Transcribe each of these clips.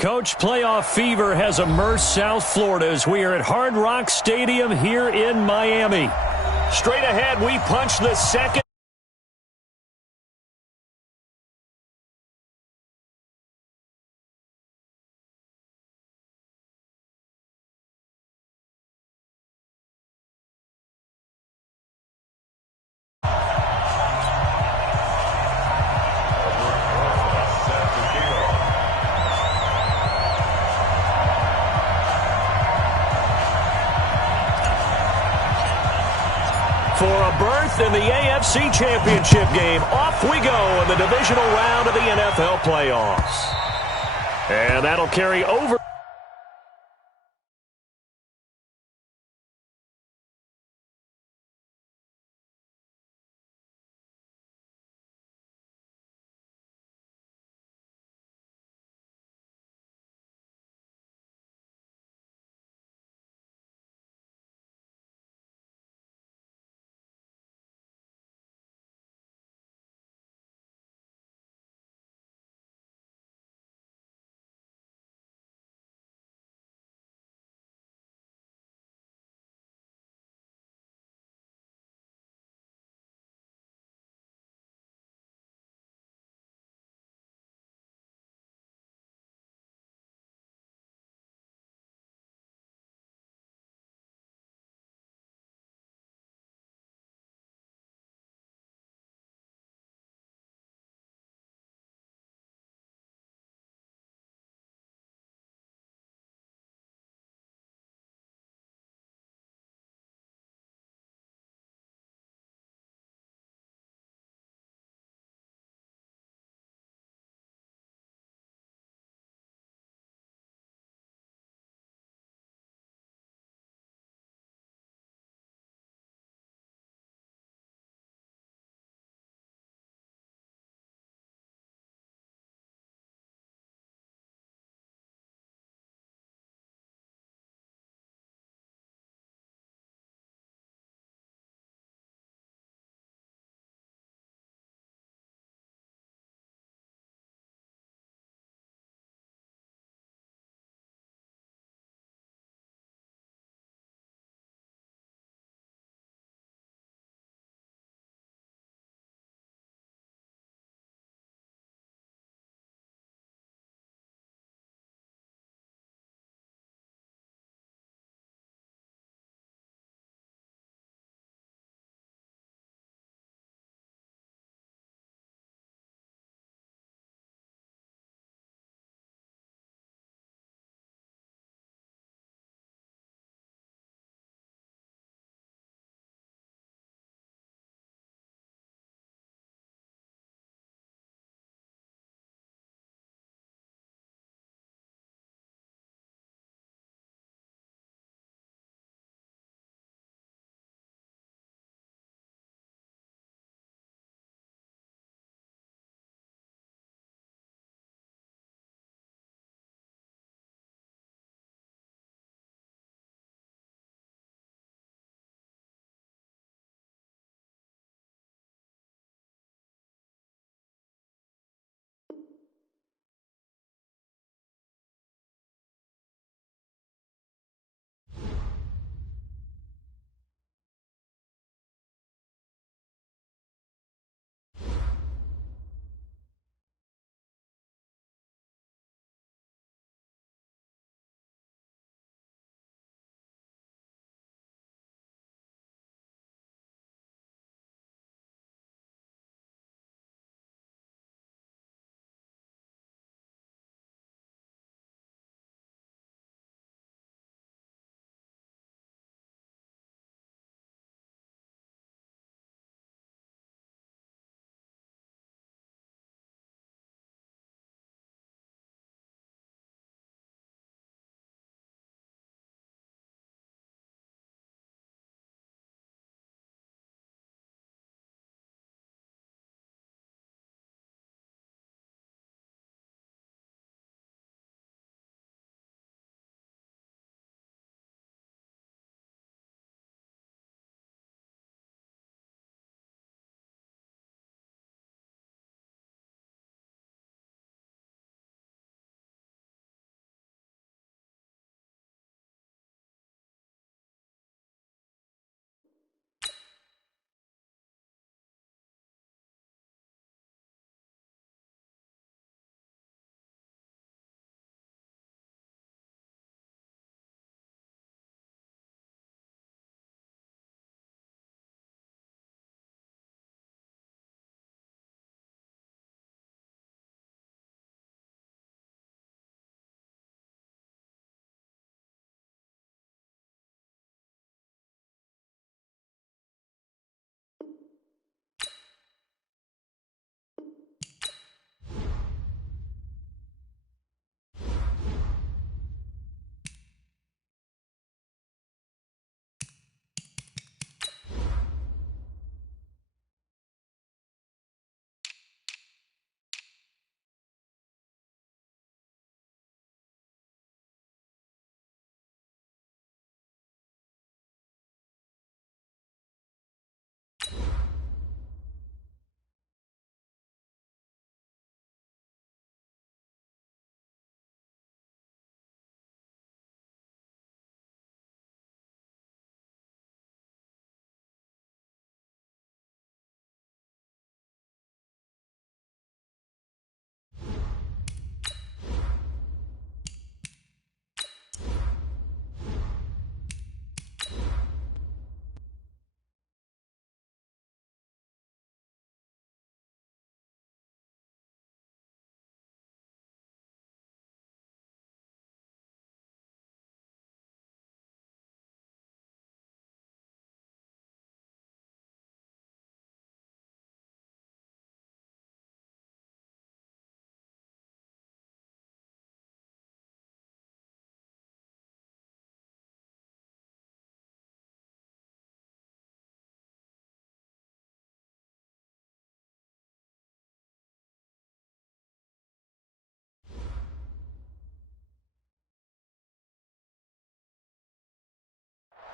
Coach, playoff fever has immersed South Florida as we are at Hard Rock Stadium here in Miami. Straight ahead, we punch the second. For a berth in the AFC Championship game, off we go in the divisional round of the NFL playoffs. And that'll carry over.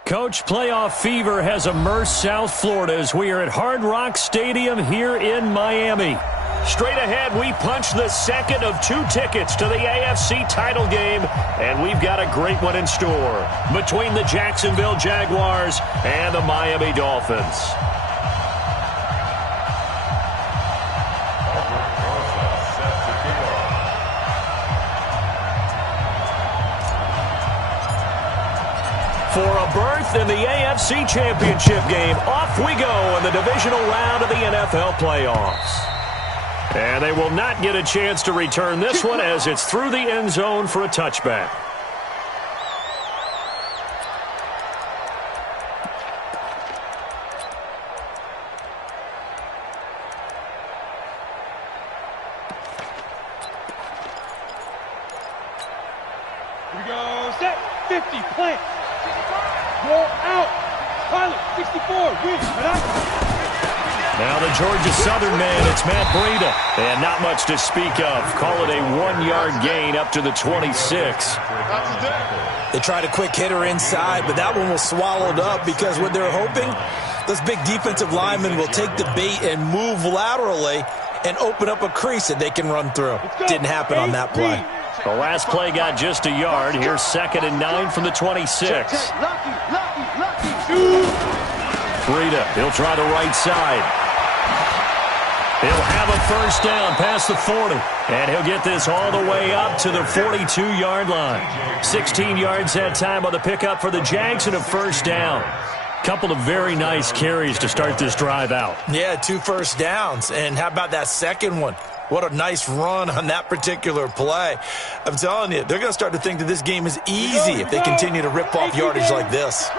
Coach, playoff fever has immersed South Florida as we are at Hard Rock Stadium here in Miami. Straight ahead, we punch the second of 2 tickets to the AFC title game, and we've got a great one in store between the Jacksonville Jaguars and the Miami Dolphins. For a berth in the AFC Championship game, off we go in the divisional round of the NFL playoffs. And they will not get a chance to return this one as it's through the end zone for a touchback. Here we go. Set. 50. Plant. Roll out. Pilot. 64. Win. Now the Georgia Southern man, it's Matt Breida. And not much to speak of. Call it a 1-yard gain up to the 26. They tried a quick hitter inside, but that one was swallowed up because what they're hoping, those big defensive linemen will take the bait and move laterally and open up a crease that they can run through. Didn't happen on that play. The last play got just a yard. Here's 2nd and 9 from the 26. Breida, he'll try the right side. He'll have a first down past the 40. And he'll get this all the way up to the 42-yard line. 16 yards that time on the pickup for the Jags and a first down. Couple of very nice carries to start this drive out. Yeah, 2 first downs. And how about that second one? What a nice run on that particular play. I'm telling you, they're going to start to think that this game is easy if they continue to rip off yardage like this.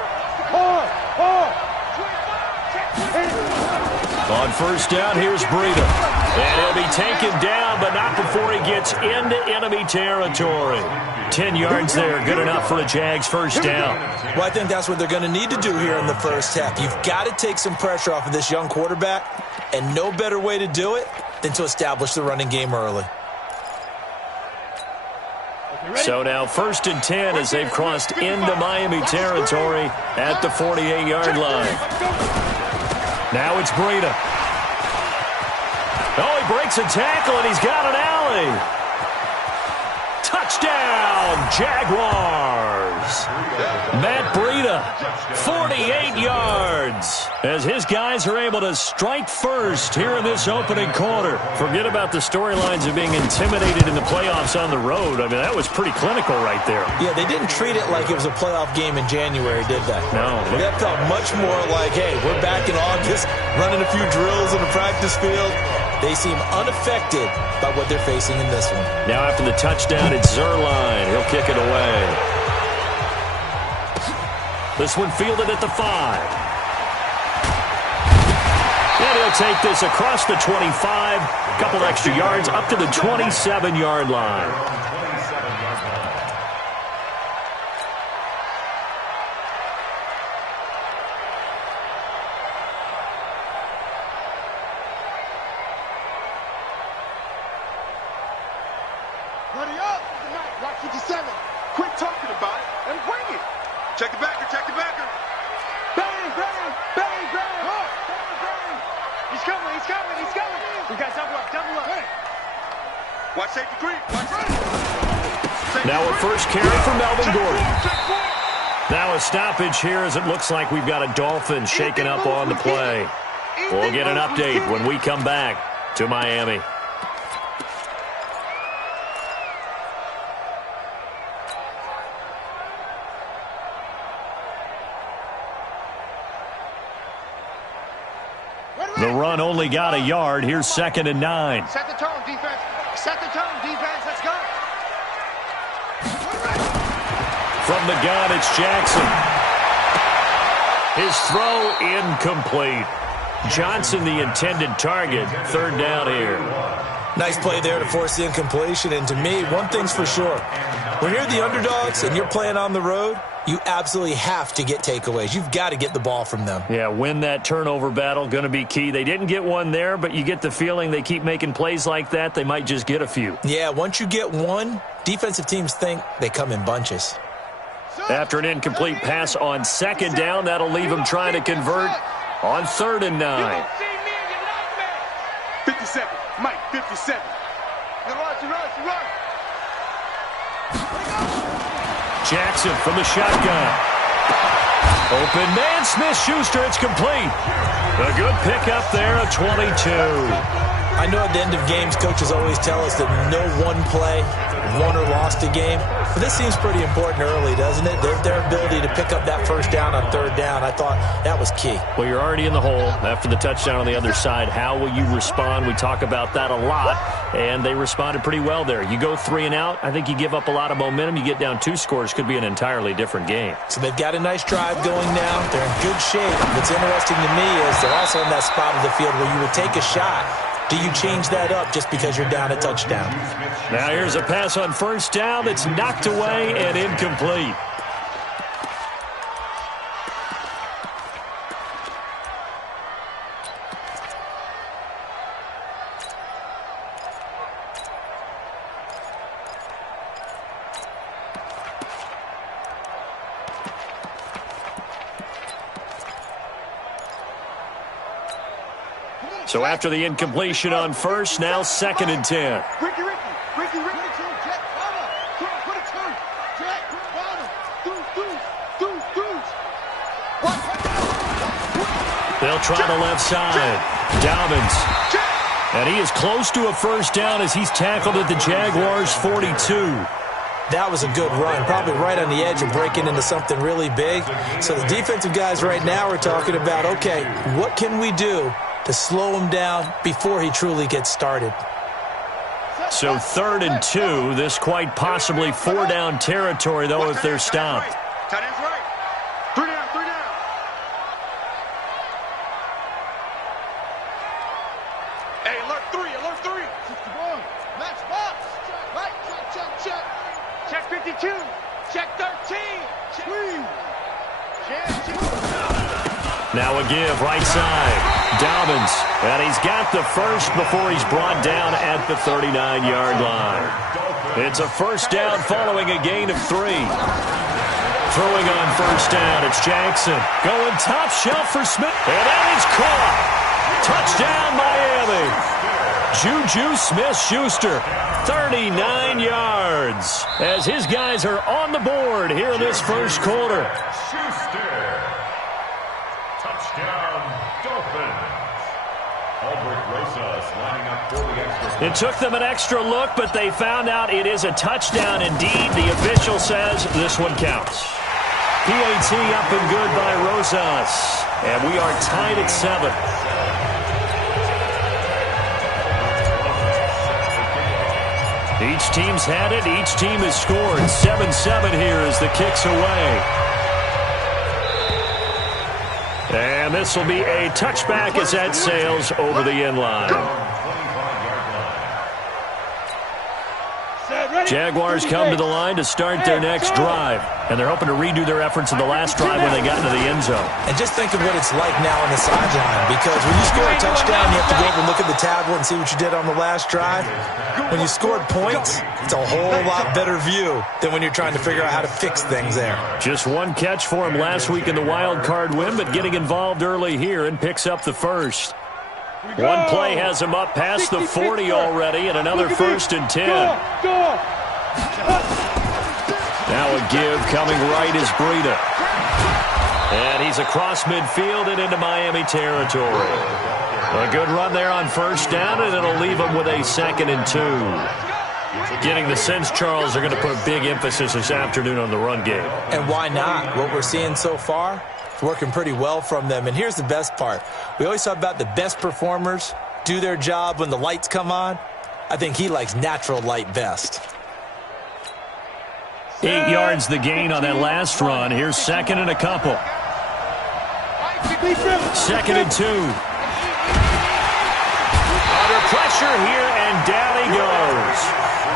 On first down, here's Breida. And he'll be taken down, but not before he gets into enemy territory. 10 yards there, good enough for a Jags first down. Well, I think that's what they're going to need to do here in the first half. You've got to take some pressure off of this young quarterback, and no better way to do it than to establish the running game early. So now 1st and 10 as they've crossed into Miami territory at the 48-yard line. Now it's Breida. Oh, he breaks a tackle, and he's got an alley. Touchdown, Jaguars. Matt Breida, 48 yards, as his guys are able to strike first here in this opening quarter. Forget about the storylines of being intimidated in the playoffs on the road. I mean, that was pretty clinical right there. Yeah, they didn't treat it like it was a playoff game in January, did they? No. That felt much more like, hey, we're back in August, running a few drills in the practice field. They seem unaffected by what they're facing in this one. Now after the touchdown, it's Zerline. He'll kick it away. This one fielded at the 5. And he'll take this across the 25. Couple extra yards up to the 27-yard line. Ready up. Watch 57. Quit talking about it and bring it. Check the backer, check the backer. Bang, bang, bang, bang. Oh, bang, bang. He's coming, he's coming, he's coming. We got double up, double up. Hey. Watch safety creep, watch safety. Now a first carry for Melvin Gordon. Now a stoppage here as it looks like we've got a Dolphin shaking up on the play. We'll get an update when we come back to Miami. The run only got a yard. Here's 2nd and 9. Set the tone, defense. Set the tone, defense. Let's go. From the gun, it's Jackson. His throw incomplete. Johnson, the intended target. 3rd down here. Nice play there to force the incompletion. And to me, one thing's for sure. When you're the underdogs and you're playing on the road, you absolutely have to get takeaways. You've got to get the ball from them. Yeah, win that turnover battle, going to be key. They didn't get one there, but you get the feeling they keep making plays like that, they might just get a few. Yeah, once you get one, defensive teams think they come in bunches. After an incomplete pass on second down, that'll leave him trying to convert on 3rd and 9. 57. Mike, 57. Jackson from the shotgun. Open man, Smith-Schuster, it's complete. A good pickup there, a 22. I know at the end of games, coaches always tell us that no one play won or lost a game. But this seems pretty important early, doesn't it? Their ability to pick up that first down on 3rd down, I thought that was key. Well, you're already in the hole after the touchdown on the other side. How will you respond? We talk about that a lot, and they responded pretty well there. You go 3 and out, I think you give up a lot of momentum. You get down 2 scores, could be an entirely different game. So they've got a nice drive going now. They're in good shape. What's interesting to me is they're also in that spot of the field where you would take a shot. Do you change that up just because you're down a touchdown? Now here's a pass on 1st down that's knocked away and incomplete. So after the incompletion on 1st, now 2nd and 10. Ricky, Jack, put it to Jack, They'll try the left side. Dolphins. And he is close to a 1st down as he's tackled at the Jaguars' 42. That was a good run, probably right on the edge of breaking into something really big. So the defensive guys right now are talking about, okay, what can we do to slow him down before he truly gets started? So 3rd and 2, this quite possibly 4-down territory, though, if they're stopped. Tight end's right. 3 down. Hey, alert 3. Match box. Right, check. Check 52. Check 13. Now a give, right side. Dobbins, and he's got the first before he's brought down at the 39-yard line. It's a 1st down following a gain of 3. Throwing on 1st down, it's Jackson. Going top shelf for Smith, and that is caught. Touchdown, Miami. Juju Smith-Schuster, 39 yards, as his guys are on the board here in this 1st quarter. Touchdown, Dolphins. yr6 lining up for the extra. It took them an extra look, but they found out it is a touchdown indeed. The official says this one counts. PAT up and good by Rosas, and we are tied at 7. Each team's had it. Each team has scored. 7-7 here as the kick's away. And this will be a touchback as that sails over the end line. Jaguars come to the line to start their next drive. And they're hoping to redo their efforts in the last drive when they got into the end zone. And just think of what it's like now on the sideline. Because when you score a touchdown, you have to go over and look at the tablet and see what you did on the last drive. When you scored points, it's a whole lot better view than when you're trying to figure out how to fix things there. Just one catch for him last week in the wild card win, but getting involved early here and picks up the first. One play has him up past the 40 already, and another 1st and 10. Now a give coming right is Breida. And he's across midfield and into Miami territory. A good run there on 1st down, and it'll leave him with a 2nd and 2. Getting the sense, Charles, are going to put a big emphasis this afternoon on the run game. And why not? What we're seeing so far, it's working pretty well from them. And here's the best part. We always talk about the best performers do their job when the lights come on. I think he likes natural light best. 8 yards the gain on that last run. Here's 2nd and a couple. 2nd and 2. Under pressure here, and down he goes.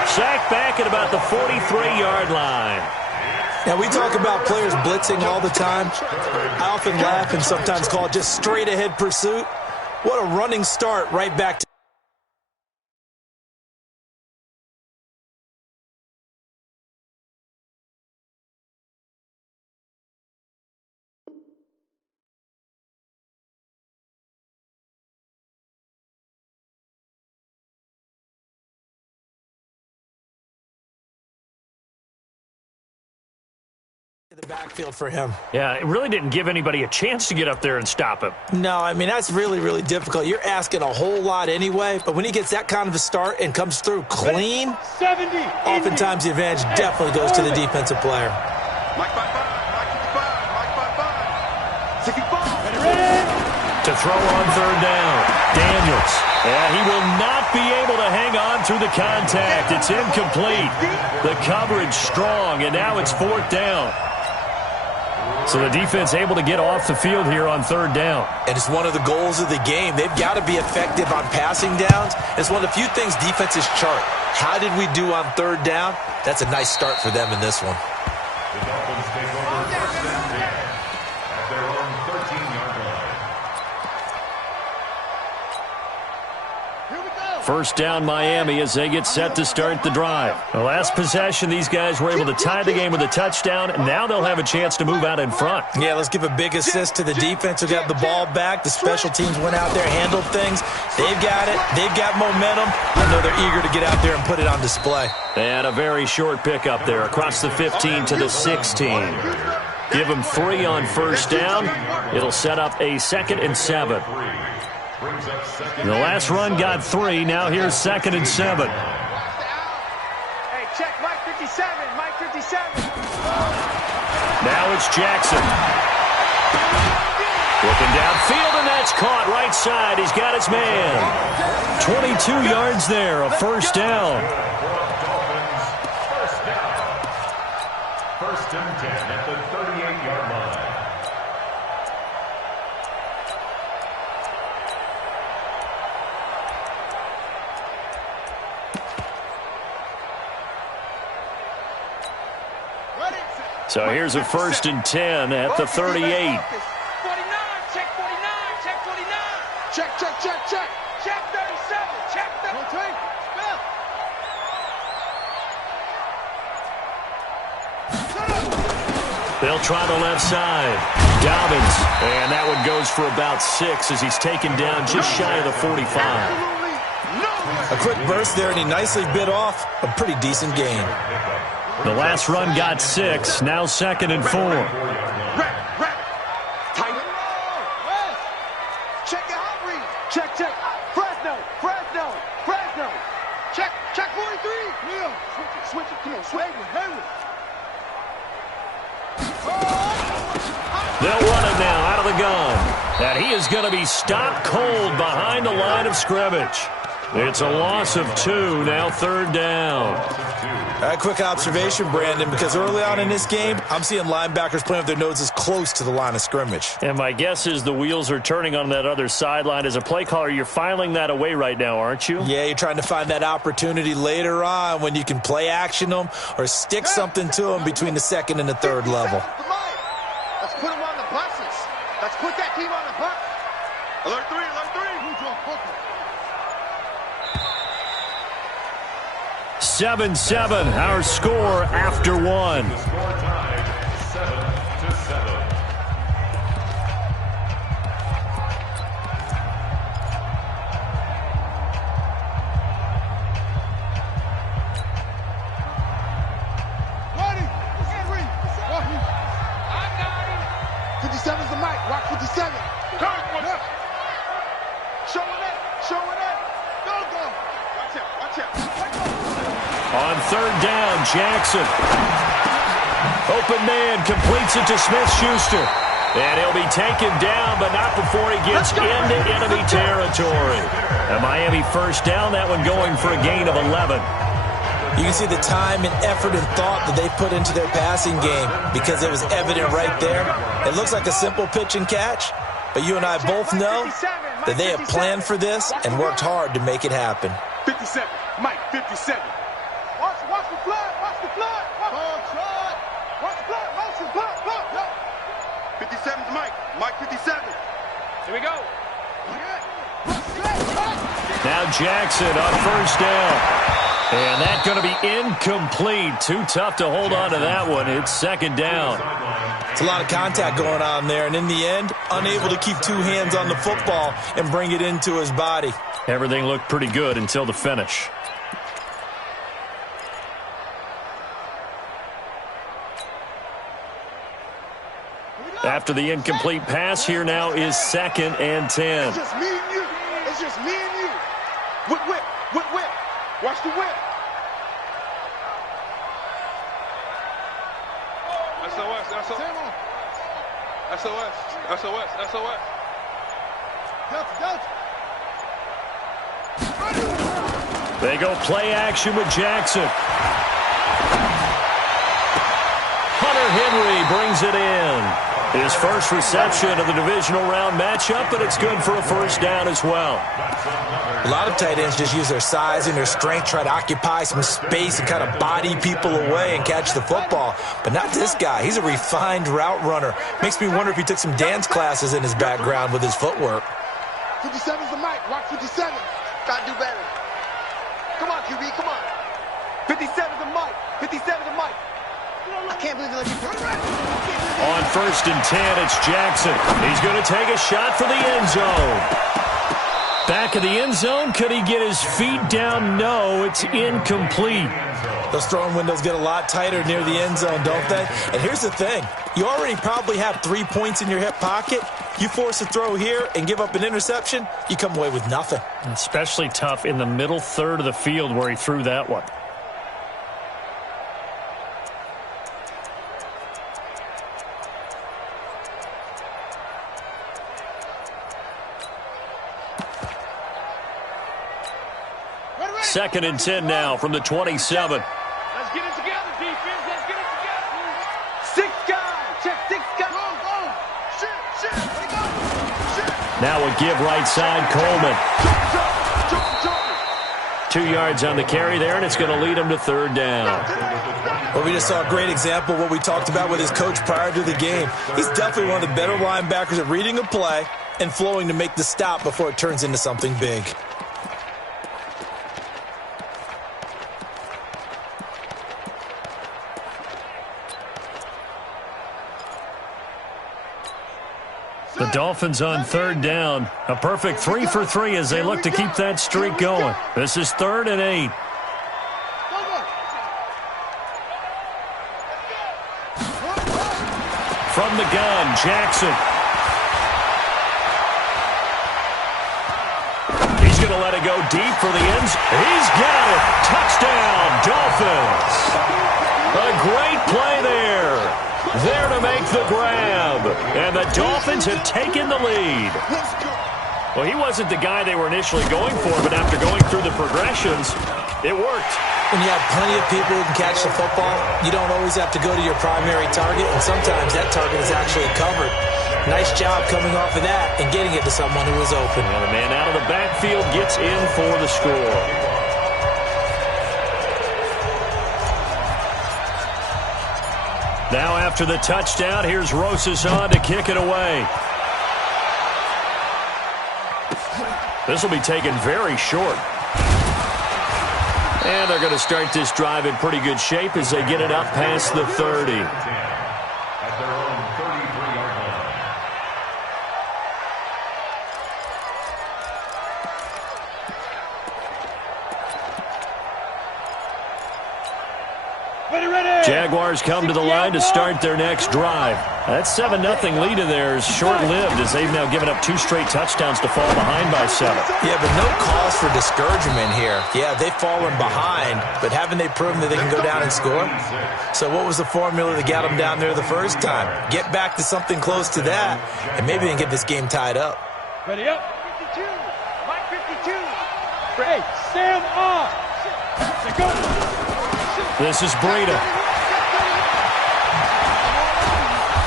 Sacked back at about the 43-yard line. Now, we talk about players blitzing all the time. I often laugh and sometimes call it just straight-ahead pursuit. What a running start right back to The backfield for him. Yeah, it really didn't give anybody a chance to get up there and stop him. No, I mean, that's really, really difficult. You're asking a whole lot anyway, but when he gets that kind of a start and comes through clean, 70, oftentimes the advantage definitely goes to the defensive player. Mike 5-5, Mike 55, Mike 5-5. 65. To throw on third down, Daniels. And he will not be able to hang on through the contact. It's incomplete. The coverage strong, and now it's fourth down. So the defense able to get off the field here on third down. And it's one of the goals of the game. They've got to be effective on passing downs. It's one of the few things defenses chart. How did we do on third down? That's a nice start for them in this one. The Dolphins take over first and 10 at their own 13-yard line. Here we go. First down Miami as they get set to start the drive. The last possession, these guys were able to tie the game with a touchdown, and now they'll have a chance to move out in front. Yeah, let's give a big assist to the defense who got the ball back. The special teams went out there, handled things. They've got it. They've got momentum. I know they're eager to get out there and put it on display. And a very short pickup there across the 15 to the 16. Give them 3 on first down. It'll set up a 2nd and 7. The last run got 3. Now here's 2nd and 7. Hey, check Mike 57, Mike 57. Now it's Jackson. Looking downfield, and that's caught right side. He's got his man. 22 yards there, a first down. First and 10 at the 38-yard line. So here's a first and 10 at the 38. 49, check 49, check 49. Check, check, check, check. Check 37, check 37. They'll try the left side. Dobbins. And that one goes for about 6 as he's taken down just shy of the 45. A quick burst there, and he nicely bit off a pretty decent gain. The last run got 6. Now 2nd and 4. Tight. Check your outreach. Check, check. Fresno, Fresno, Fresno. Check, check 43. Neil, switch it. Come on, sway with Henry. They'll run it now out of the gun. And he is going to be stopped cold behind the line of scrimmage. It's a loss of 2. Now 3rd down. A quick observation, Brandon, because early on in this game, I'm seeing linebackers playing with their noses close to the line of scrimmage. And my guess is the wheels are turning on that other sideline. As a play caller, you're filing that away right now, aren't you? Yeah, you're trying to find that opportunity later on when you can play action them or stick something to them between the 2nd and the 3rd level. Let's put them on the buses. Let's put that team on the bus. Alert 3, alert 3. 7-7, our score after 1. The score tied 7-7. Ready? Henry. I got him. 57's the mic. Rock 57. Showing it. Showing it. Go, go. Watch out. Watch out. On 3rd down, Jackson. Open man completes it to Smith-Schuster. And he'll be taken down, but not before he gets into enemy territory. A Miami first down, that one going for a gain of 11. You can see the time and effort and thought that they put into their passing game because it was evident right there. It looks like a simple pitch and catch, but you and I both know that they have planned for this and worked hard to make it happen. 57. Mike 57. Watch the flood. Watch the flood. Watch the flood. Motion. Flood. 57's Mike. Mike 57. Here we go. Now Jackson on first down. And that's going to be incomplete. Too tough to hold on to that one. It's 2nd down. It's a lot of contact going on there, and in the end, unable to keep 2 hands on the football and bring it into his body. Everything looked pretty good until the finish. After the incomplete pass, here now is 2nd and 10. It's just me and you. It's just me and you. Whip, whip, whip, whip. Watch the whip. SOS, SOS. SOS, SOS, SOS. Delta. They go play action with Jackson. Hunter Henry brings it in. His first reception of the divisional round matchup, but it's good for a first down as well. A lot of tight ends just use their size and their strength, try to occupy some space and kind of body people away and catch the football. But not this guy. He's a refined route runner. Makes me wonder if he took some dance classes in his background with his footwork. 57's the mic. Watch 57. Gotta do better. Come on, QB. Come on. 57's the mic. 57's the mic. I can't believe they let you run right. On 1st and 10, it's Jackson. He's going to take a shot for the end zone. Back of the end zone. Could he get his feet down? No, it's incomplete. Those throwing windows get a lot tighter near the end zone, don't they? And here's the thing. You already probably have 3 points in your hip pocket. You force a throw here and give up an interception, you come away with nothing. Especially tough in the middle third of the field where he threw that one. Second and 10 now from the 27. Let's get it together, defense. Let's get it together. 6 guys. Check 6 guys. Go. Shit. Let go. Shit. Now a give right side, Coleman. Jump. 2 yards on the carry there, and it's going to lead him to 3rd down. Well, we just saw a great example of what we talked about with his coach prior to the game. He's definitely one of the better linebackers at reading a play and flowing to make the stop before it turns into something big. The Dolphins on 3rd down. A perfect 3 for 3 as they look to keep that streak going. This is 3rd and 8. From the gun, Jackson. He's going to let it go deep for the ends. He's got it. Touchdown, Dolphins. A great play there. There to make the grab. And the Dolphins have taken the lead. Well, he wasn't the guy they were initially going for, but after going through the progressions, it worked. When you have plenty of people who can catch the football, you don't always have to go to your primary target, and sometimes that target is actually covered. Nice job coming off of that and getting it to someone who was open. And the man out of the backfield gets in for the score. Now after the touchdown, here's yr6 on to kick it away. This will be taken very short. And they're going to start this drive in pretty good shape as they get it up past the 30. At their own 33-yard line. Jaguars come to the line to start their next drive. That 7-0 lead of theirs short-lived as they've now given up 2 straight touchdowns to fall behind by 7. Yeah, but no cause for discouragement here. Yeah, they've fallen behind, but haven't they proven that they can go down and score? So what was the formula that got them down there the first time? Get back to something close to that, and maybe they can get this game tied up. Ready up. 52. Mike 52. Hey, stand off. Go. This is Breida.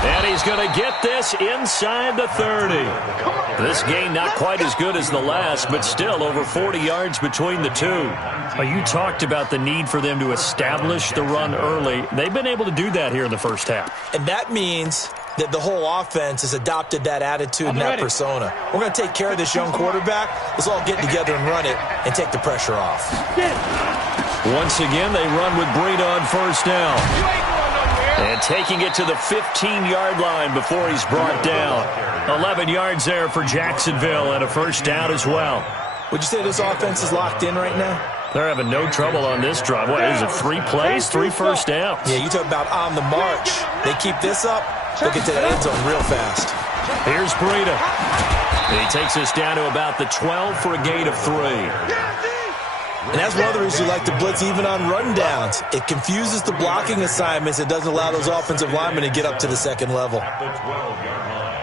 And he's going to get this inside the 30. This game not quite as good as the last, but still over 40 yards between the two. Well, you talked about the need for them to establish the run early. They've been able to do that here in the first half. And that means that the whole offense has adopted that attitude and that persona. We're going to take care of this young quarterback. Let's all get together and run it and take the pressure off. Once again, they run with Breida on first down. And taking it to the 15-yard line before he's brought down. 11 yards there for Jacksonville and a first down as well. Would you say this offense is locked in right now? They're having no trouble on this drive. What is it, 3 plays, 3 first downs? Yeah, you talk about on the march. They keep this up, They'll get to the end zone real fast. Here's Breida. He takes us down to about the 12 for a gain of 3. And that's one of the reasons you like to blitz even on rundowns. It confuses the blocking assignments. It doesn't allow those offensive linemen to get up to the second level. At the 12-yard line.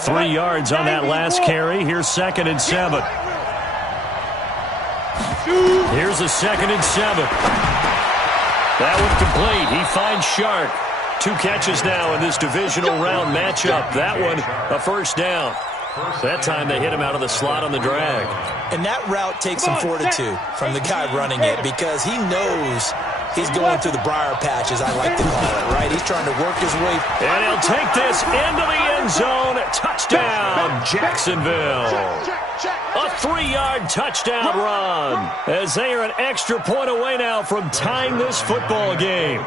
3 yards on that last carry. Here's 2nd and 7. Here's a 2nd and 7. That one complete. He finds Shark. 2 catches now in this divisional round matchup. That one, a first down. That time they hit him out of the slot on the drag. And that route takes some fortitude from the guy running it because he knows he's going through the briar patch, as I like to call it, right? He's trying to work his way. And he'll take this into the end zone. Touchdown, Jacksonville. A 3-yard touchdown run as they are an extra point away now from tying this football game.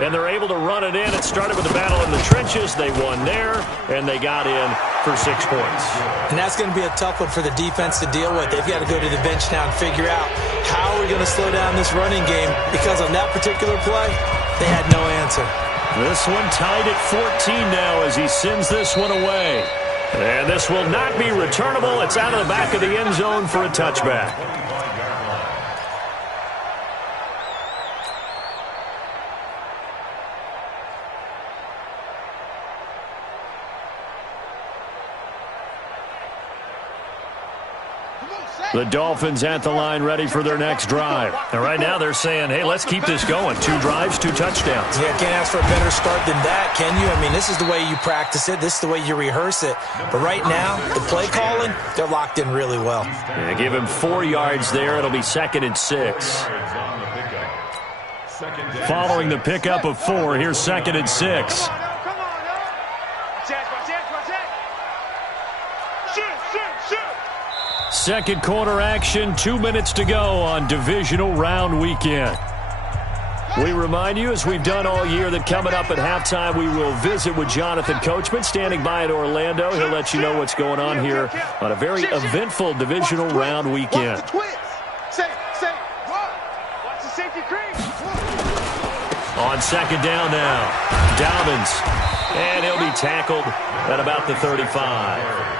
And they're able to run it in. It started with a battle in the trenches. They won there, and they got in for 6 points. And that's going to be a tough one for the defense to deal with. They've got to go to the bench now and figure out how are we going to slow down this running game, because on that particular play, they had no answer. This one tied at 14 now as he sends this one away. And this will not be returnable. It's out of the back of the end zone for a touchback. The Dolphins at the line ready for their next drive. And right now they're saying, hey, let's keep this going. 2 drives, 2 touchdowns. Yeah, can't ask for a better start than that, can you? I mean, this is the way you practice it. This is the way you rehearse it. But right now, the play calling, they're locked in really well. Yeah, give him 4 yards there. It'll be 2nd and 6. Following the pickup of 4, here's 2nd and 6. Second quarter action, 2 minutes to go on divisional round weekend. We remind you, as we've done all year, that coming up at halftime, we will visit with Jonathan Coachman, standing by in Orlando. He'll let you know what's going on here on a very eventful divisional round weekend. On second down now, Dolphins, and he'll be tackled at about the 35.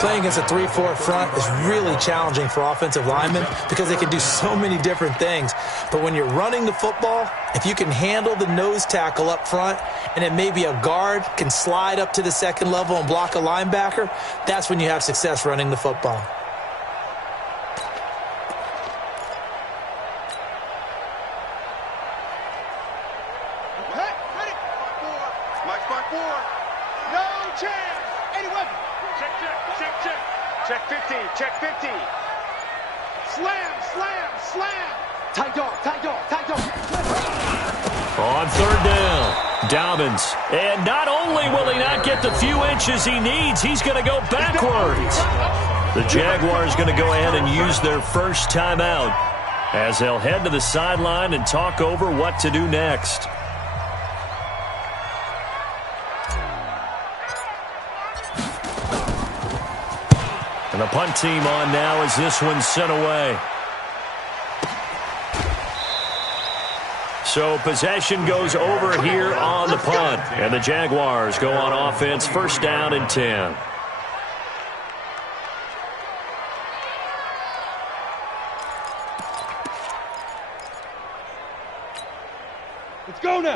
Playing against a 3-4 front is really challenging for offensive linemen because they can do so many different things. But when you're running the football, if you can handle the nose tackle up front and then maybe a guard can slide up to the second level and block a linebacker, that's when you have success running the football. Check 50, check 50. Slam, slam, slam. Tight dog, tight dog, tight dog. On third down, Dobbins. And not only will he not get the few inches he needs, he's going to go backwards. The Jaguars going to go ahead and use their first timeout as they'll head to the sideline and talk over what to do next. And the punt team on now as this one's sent away. So possession goes over here on the punt. And the Jaguars go on offense, first down and 10.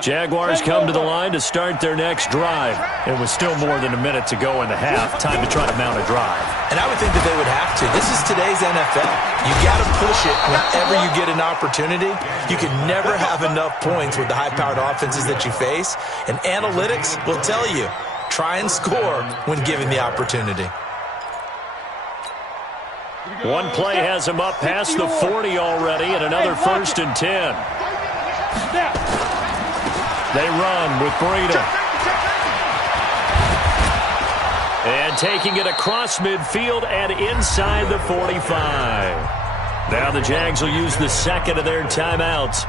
Jaguars come to the line to start their next drive. And with still more than a minute to go in the half, time to try to mount a drive. And I would think that they would have to. This is today's NFL. You got to push it whenever you get an opportunity. You can never have enough points with the high-powered offenses that you face. And analytics will tell you, try and score when given the opportunity. One play has him up past the 40 already, and another first and 10. They run with Breida. And taking it across midfield and inside the 45. Now the Jags will use the second of their timeouts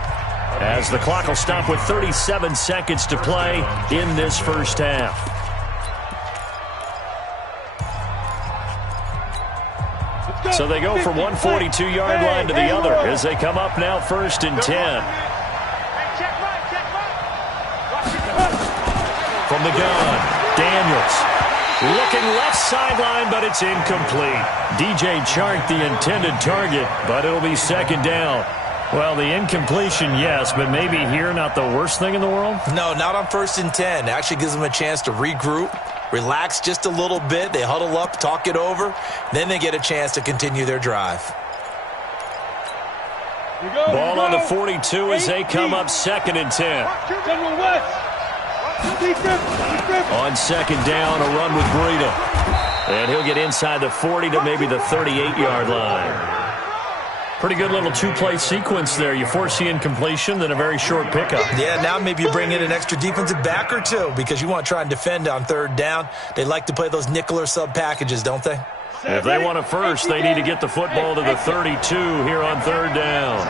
as the clock will stop with 37 seconds to play in this first half. So they go from one 42-yard line to the other as they come up now 1st and 10. From the gun, Daniels. Looking left sideline, but it's incomplete. DJ Chark, the intended target, but it'll be 2nd down. Well, the incompletion, yes, but maybe here not the worst thing in the world? No, not on 1st and 10. Actually gives them a chance to regroup, relax just a little bit. They huddle up, talk it over. Then they get a chance to continue their drive. Ball on the 42 as they come up 2nd and 10. On 2nd down, a run with Breida. And he'll get inside the 40 to maybe the 38-yard line. Pretty good little two-play sequence there. You force the incompletion, then a very short pickup. Yeah, now maybe you bring in an extra defensive back or two because you want to try and defend on 3rd down. They like to play those nickel or sub packages, don't they? If they want a first, they need to get the football to the 32 here on 3rd down.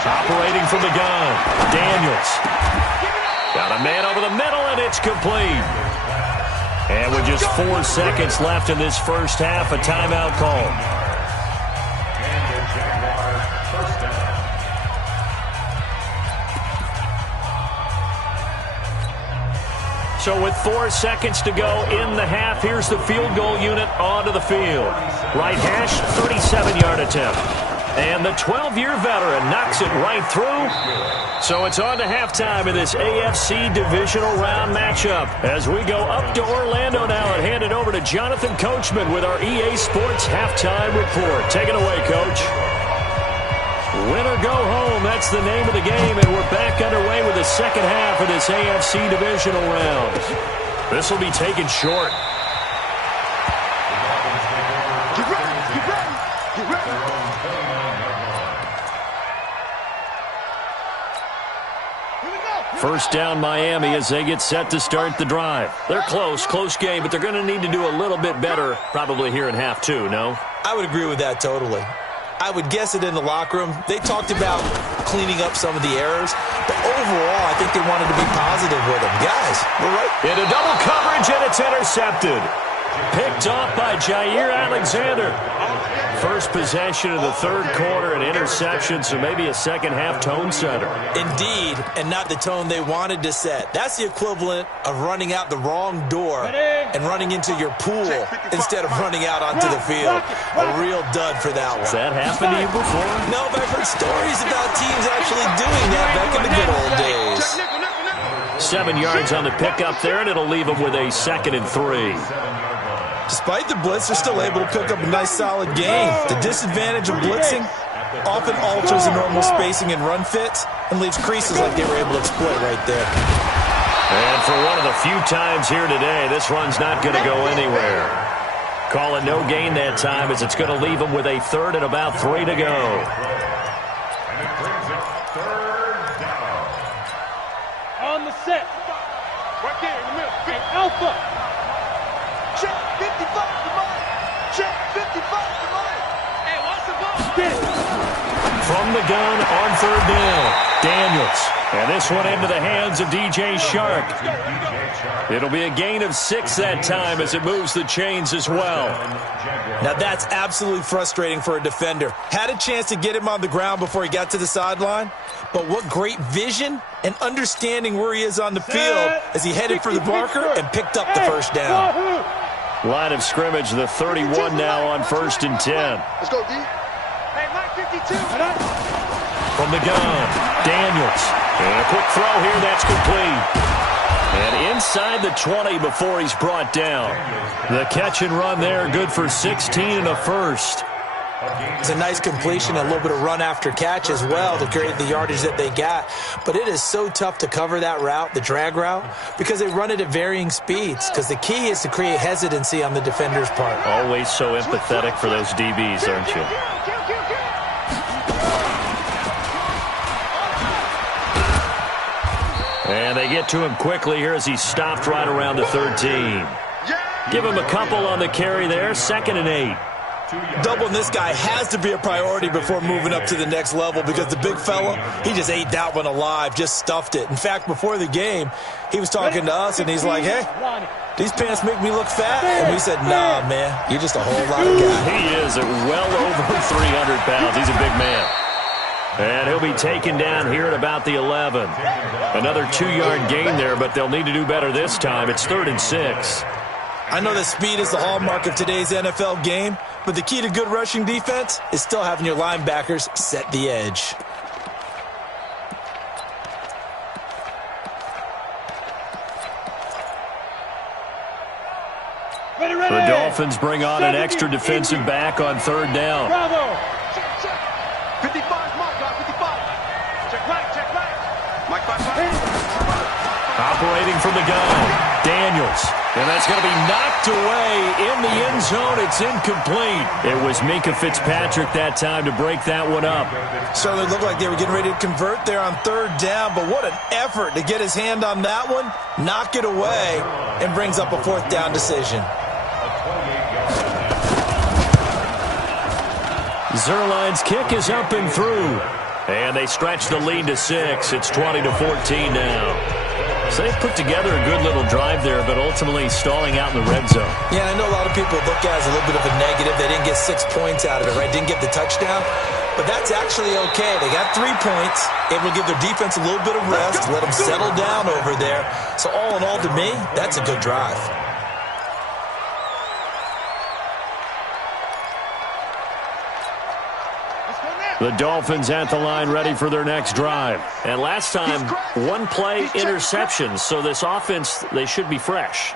Operating from the gun, Daniels. Got a man over the middle, and it's complete. And with just 4 seconds left in this first half, a timeout call. So with 4 seconds to go in the half, here's the field goal unit onto the field. Right hash, 37-yard attempt. And the 12-year veteran knocks it right through. So it's on to halftime in this AFC divisional round matchup as we go up to Orlando now and hand it over to Jonathan Coachman with our EA Sports halftime report. Take it away, Coach. Win or go home, that's the name of the game, and we're back underway with the second half of this AFC divisional round. This will be taken short. Get ready, get ready, get ready. First down Miami as they get set to start the drive. They're close game, but they're going to need to do a little bit better probably here in half 2, no? I would agree with that totally. I would guess it in the locker room. They talked about cleaning up some of the errors, but overall I think they wanted to be positive with them. Guys, we're right. Into double coverage, and it's intercepted. Picked off by Jair Alexander. First possession of the 3rd quarter, an interception, so maybe a second-half tone setter. Indeed, and not the tone they wanted to set. That's the equivalent of running out the wrong door and running into your pool instead of running out onto the field. A real dud for that one. Has that happened to you before? No, but I've heard stories about teams actually doing that back in the good old days. 7 yards on the pickup there, and it'll leave them with a 2nd and 3. Despite the blitz, they're still able to pick up a nice, solid gain. The disadvantage of blitzing often alters the normal spacing and run fits and leaves creases like they were able to exploit right there. And for one of the few times here today, this run's not going to go anywhere. Calling no gain that time as it's going to leave them with a 3rd and about 3 to go. And it brings up 3rd down. On the set. Right there in the middle. And Alpha. Check 55 to mine. Check 55 to mine. Hey, what's the ball? From the gun on 3rd down, Daniels. And this one into the hands of DJ Chark. It'll be a gain of 6 that time as it moves the chains as well. Now that's absolutely frustrating for a defender. Had a chance to get him on the ground before he got to the sideline, but what great vision and understanding where he is on the field as he headed for the marker and picked up the 1st down. Line of scrimmage, the 31 now on 1st and 10. Let's go, D. Hey, Mike 52. From the gun, Daniels. And a quick throw here, that's complete. And inside the 20 before he's brought down. The catch and run there, good for 16 and a 1st. It's a nice completion, a little bit of run after catch as well to create the yardage that they got. But it is so tough to cover that route, the drag route, because they run it at varying speeds. Because the key is to create hesitancy on the defender's part. Always so empathetic for those DBs, aren't you? And they get to him quickly here as he's stopped right around the 13. Give him a couple on the carry there, 2nd and 8. Doubling this guy has to be a priority before moving up to the next level because the big fella, he just ate that one alive, just stuffed it. In fact, before the game, he was talking to us, and he's like, hey, these pants make me look fat. And we said, nah, man, you're just a whole lot of guy. He is at well over 300 pounds. He's a big man. And he'll be taken down here at about the 11. Another 2-yard gain there, but they'll need to do better this time. It's 3rd and 6. I know that speed is the hallmark of today's NFL game, but the key to good rushing defense is still having your linebackers set the edge. The Dolphins bring on an extra defensive back on 3rd down. Bravo. 55's Mike, 55. Check right. Mike 55. Operating from the gun, Daniels. And that's going to be knocked away in the end zone. It's incomplete. It was Minkah Fitzpatrick that time to break that one up. Certainly looked like they were getting ready to convert there on 3rd down, but what an effort to get his hand on that one, knock it away, and brings up a 4th down decision. Zerline's kick is up and through. And they stretch the lead to 6. It's 20-14 now. So they put together a good little drive there, but ultimately stalling out in the red zone. Yeah, I know a lot of people look at it as a little bit of a negative. They didn't get 6 points out of it, right? Didn't get the touchdown. But that's actually okay. They got 3 points. It will give their defense a little bit of rest, let them settle down over there. So all in all, to me, that's a good drive. The Dolphins at the line ready for their next drive. And last time, 1-play interceptions. So this offense, they should be fresh.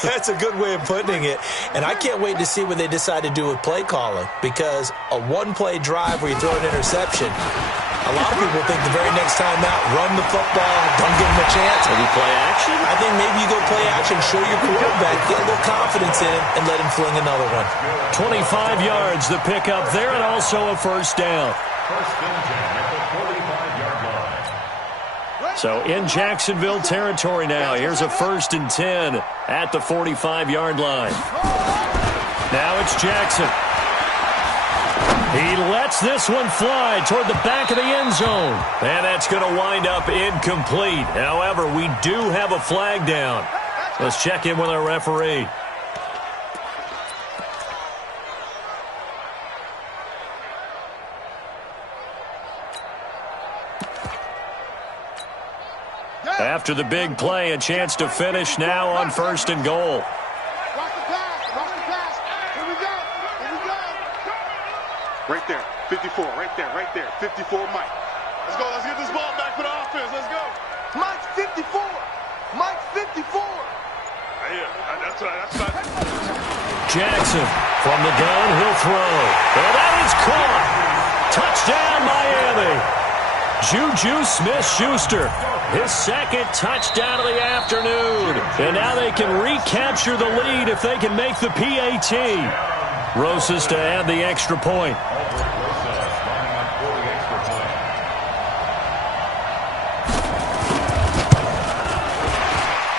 That's a good way of putting it. And I can't wait to see what they decide to do with play calling. Because a 1-play drive where you throw an interception, a lot of people think the very next time out, run the football, don't give them a chance. Maybe play action? I think maybe you go play action, show your quarterback, get a little confidence in him, and let him fling another one. 25 yards the pickup there, and also a 1st down. First and 10 at the 45-yard line. So in Jacksonville territory now. Here's a 1st and 10 at the 45-yard line. Now it's Jackson. He lets this one fly toward the back of the end zone. And that's going to wind up incomplete. However, we do have a flag down. Let's check in with our referee. After the big play, a chance to finish now on 1st and goal. Watch the pass. Here we go. Right there, 54, right there. 54, Mike. Let's go, let's get this ball back for the offense, let's go. Mike's 54. Yeah, that's right. Jackson from the gun, he'll throw. And that is caught. Touchdown, Miami. Juju Smith-Schuster, his 2nd touchdown of the afternoon. And now they can recapture the lead if they can make the PAT. Rosas to add the extra point.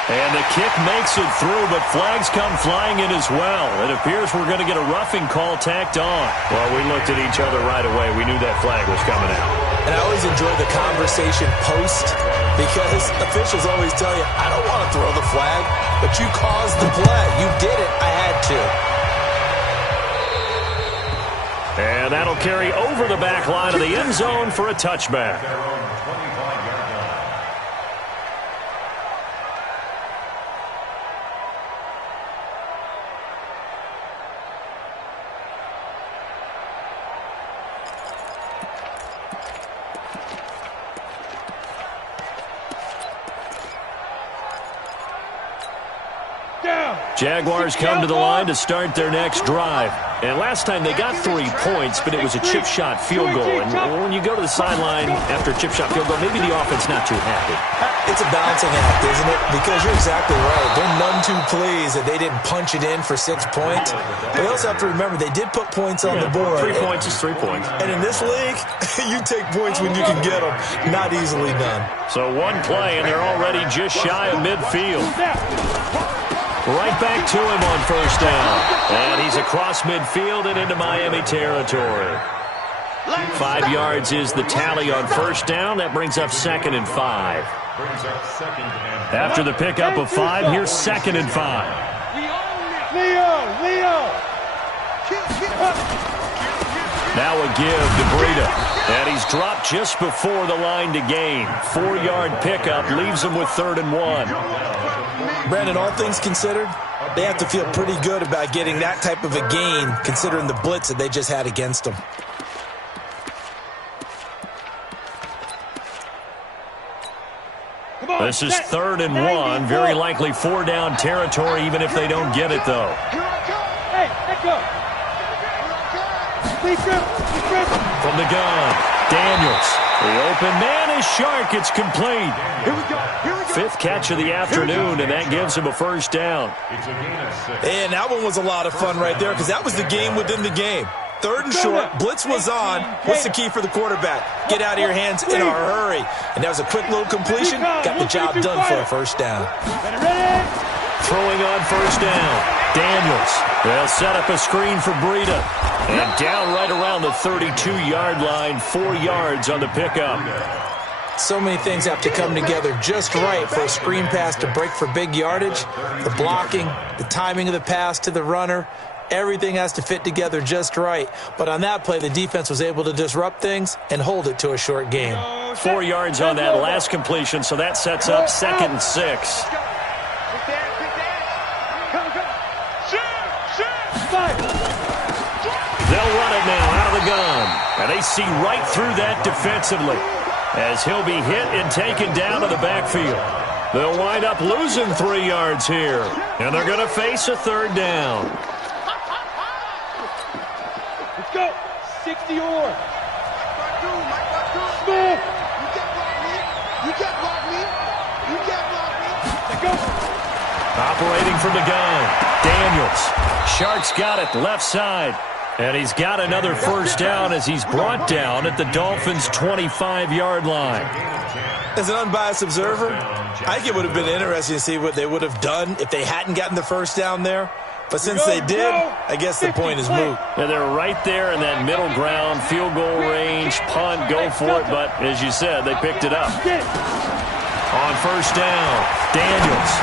And the kick makes it through, but flags come flying in as well. It appears we're going to get a roughing call tacked on. Well, we looked at each other right away. We knew that flag was coming out. And I always enjoy the conversation post because officials always tell you, I don't want to throw the flag, but you caused the play. You did it. I had to. And that'll carry over the back line of the end zone for a touchback. Jaguars come to the line to start their next drive. And last time they got 3 points, but it was a chip shot field goal. And when you go to the sideline after a chip shot field goal, maybe the offense not too happy. It's a balancing act, isn't it? Because you're exactly right. They're none too pleased that they didn't punch it in for 6 points. But you also have to remember they did put points on the board. 3 points is 3 points. And in this league, you take points when you can get them. Not easily done. So 1 play, and they're already just shy of midfield. Right back to him on first down. And he's across midfield and into Miami territory. 5 yards is the tally on first down. That brings up 2nd and 5. After the pickup of 5, here's 2nd and 5. Leo! Now a give to Breida. And he's dropped just before the line to gain. 4-yard pickup leaves him with 3rd and 1. Brandon, all things considered, they have to feel pretty good about getting that type of a gain considering the blitz that they just had against them. This is 3rd and 1. Very likely 4-down territory even if they don't get it, though. Hey, let go. From the gun, Daniels. The open man is Shark. It's complete. Here we go. 5th catch of the afternoon, and that gives him a first down. And that one was a lot of fun right there because that was the game within the game. 3rd and short, blitz was on. What's the key for the quarterback? Get out of your hands in a hurry. And that was a quick little completion. Got the job done for a first down. Throwing on first down, Daniels. They'll set up a screen for Breida. And down right around the 32-yard line, 4 yards on the pickup. So many things have to come together just right for a screen pass to break for big yardage. The blocking, the timing of the pass to the runner, everything has to fit together just right. But on that play, the defense was able to disrupt things and hold it to a short game. 4 yards on that last completion, so that sets up 2nd and 6. They'll run it now out of the gun. And they see right through that defensively as he'll be hit and taken down to the backfield. They'll wind up losing 3 yards here. And they're going to face a 3rd down. Let's go. 60 or. Smith. You can't block me. Let's go. Operating from the gun, Daniels. Shark's got it left side. And he's got another first down as he's brought down at the Dolphins' 25-yard line. As an unbiased observer, I think it would have been interesting to see what they would have done if they hadn't gotten the first down there. But since they did, I guess the point is moot. Yeah, they're right there in that middle ground, field goal range, punt, go for it. But as you said, they picked it up. On first down, Daniels.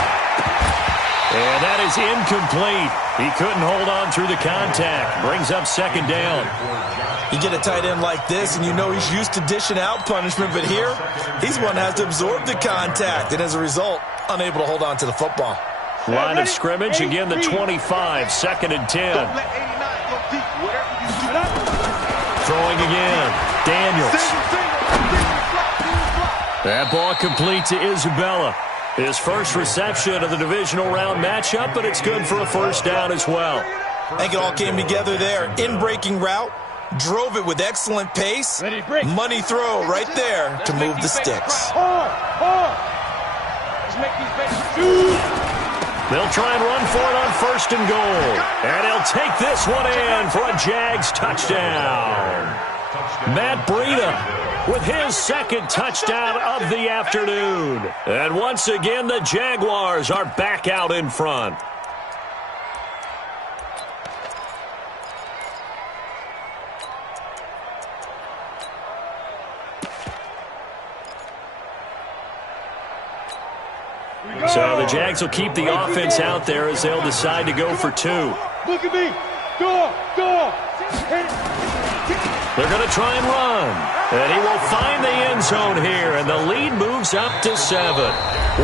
And that is incomplete. He couldn't hold on through the contact. Brings up 2nd down. You get a tight end like this, and you know he's used to dishing out punishment, but here, he's one that has to absorb the contact, and as a result, unable to hold on to the football. Line of scrimmage, again the 25, 2nd and 10. Don't let 89 go deep. Whatever you do. Throwing again, Daniels. That ball complete to Isabella. His first reception of the divisional round matchup, but it's good for a first down as well. I think it all came together there. In-breaking route, drove it with excellent pace. Money throw right there to move the sticks. Let's make these babies shoot. They'll try and run for it on 1st and goal. And he'll take this one in for a Jags touchdown. Matt Breida with his 2nd touchdown of the afternoon. And once again, the Jaguars are back out in front. So the Jags will keep the offense out there as they'll decide to go for 2. Look at me. Go. They're going to try and run. And he will find the end zone here, and the lead moves up to 7.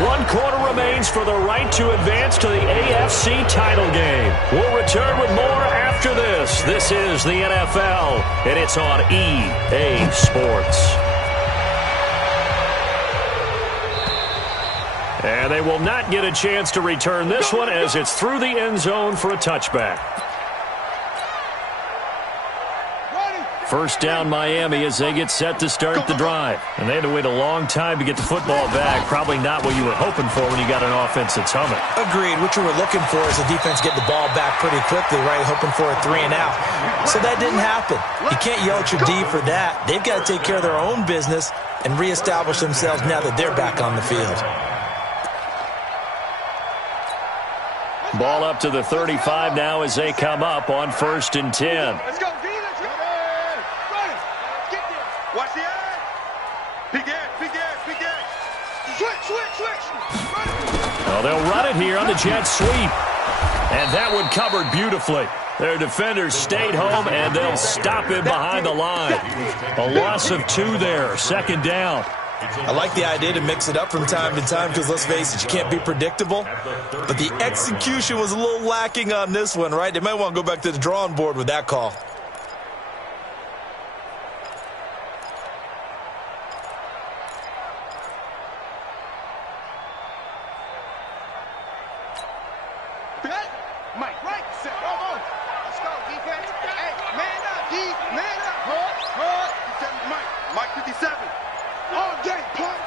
1 quarter remains for the right to advance to the AFC title game. We'll return with more after this. This is the NFL, and it's on EA Sports. And they will not get a chance to return this one as it's through the end zone for a touchback. First down Miami as they get set to start the drive. And they had to wait a long time to get the football back. Probably not what you were hoping for when you got an offense that's humming. Agreed. What you were looking for is the defense get the ball back pretty quickly, right? Hoping for a 3 and out. So that didn't happen. You can't yell at your D for that. They've got to take care of their own business and reestablish themselves now that they're back on the field. Ball up to the 35 now as they come up on 1st and 10. Let's go, D. Let's go. Get there. Watch the eye. Big ass, big ass, big ass. Switch. Well, they'll run it here on the jet sweep. And that one covered beautifully. Their defenders stayed home, and they'll stop him behind the line. A loss of 2 there, 2nd down. I like the idea to mix it up from time to time because, let's face it, you can't be predictable. But the execution was a little lacking on this one, right? They might want to go back to the drawing board with that call. Mike, right, set, let's go, defense. Hey, man up, D, man up. Hard. Mike 57. All day, punt.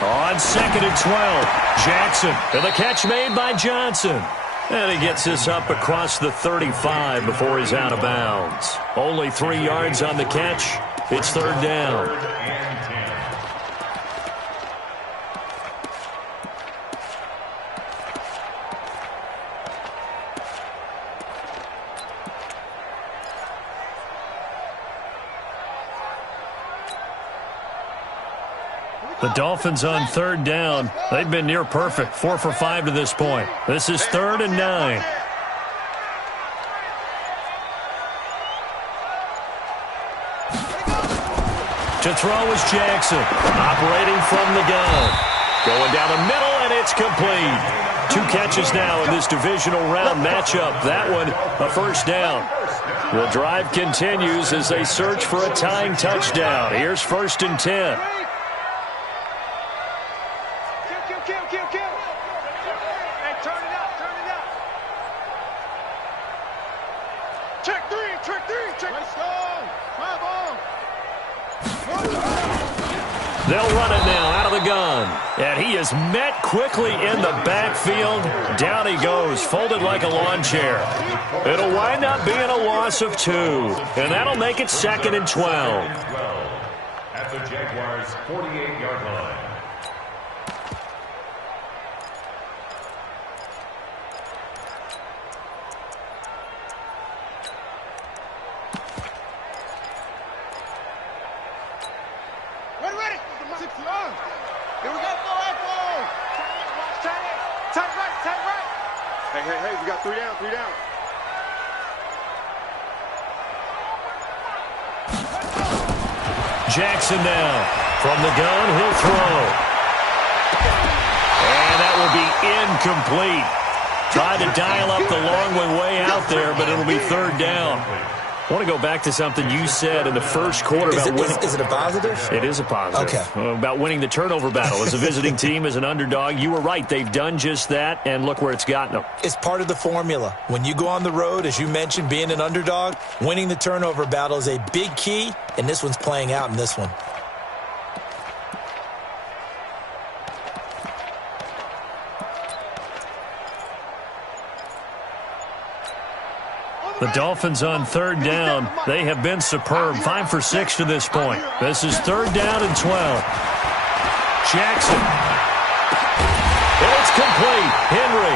On 2nd and 12, Jackson, and the catch made by Johnson. And he gets this up across the 35 before he's out of bounds. Only 3 yards on the catch. It's 3rd down. The Dolphins on 3rd down. They've been near perfect, 4 for 5 to this point. This is 3rd and 9. To throw is Jackson, operating from the gun. Going down the middle, and it's complete. 2 catches now in this divisional round matchup. That one, a 1st down. The drive continues as they search for a tying touchdown. Here's 1st and 10. Kill. Hey, turn it up. Check three. Let's go. Come on. They'll run it now out of the gun. And he is met quickly in the backfield. Down he goes, folded like a lawn chair. It'll wind up being a loss of 2. And that'll make it 2nd and 12. At the Jaguars' 48-yard line. Ready. 60 yards. Here we go. Tight right. Hey, we got 3 down. Jackson now. From the gun, he'll throw. And that will be incomplete. Tried to dial up the long way out there, but it'll be 3rd down. I want to go back to something you said in the first quarter about winning. Is it a positive? It is a positive. Okay. About winning the turnover battle as a visiting team, as an underdog. You were right. They've done just that, and look where it's gotten them. It's part of the formula. When you go on the road, as you mentioned, being an underdog, winning the turnover battle is a big key, and this one's playing out in this one. The Dolphins on 3rd down. They have been superb. 5 for 6 to this point. This is 3rd down and 12. Jackson. And it's complete. Henry.